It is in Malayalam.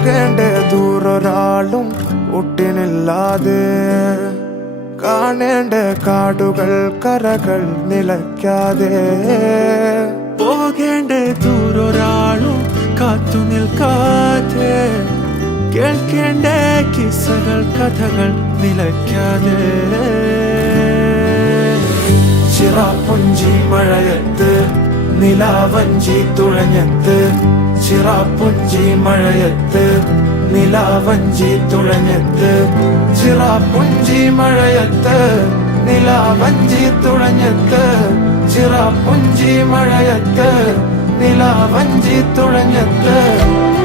പോകേണ്ട ദൂരൊരാളും ഒട്ടിനില്ലാതെ കാണേണ്ട കാടുകൾ കരകൾ നിലയ്ക്കാതെ പോകേണ്ട ദൂരൊരാളും കാത്തു നിൽക്കാതെ കേൾക്കേണ്ട കിസ്സകൾ കഥകൾ നിലയ്ക്കാതെ ചിറാപ്പുഞ്ചി മഴയത്ത് നിലാവഞ്ചി തുഴഞ്ഞത്ത് ചിറാപ്പുഞ്ചി മഴയത്ത് നിലാവഞ്ചി തുഴഞ്ഞത്ത് ചിറാപ്പുഞ്ചി മഴയത്ത് നിലാവഞ്ചി തുഴഞ്ഞത്ത് ചിറാപ്പുഞ്ചി മഴയത്ത് നിലാവഞ്ചി തുഴഞ്ഞത്ത്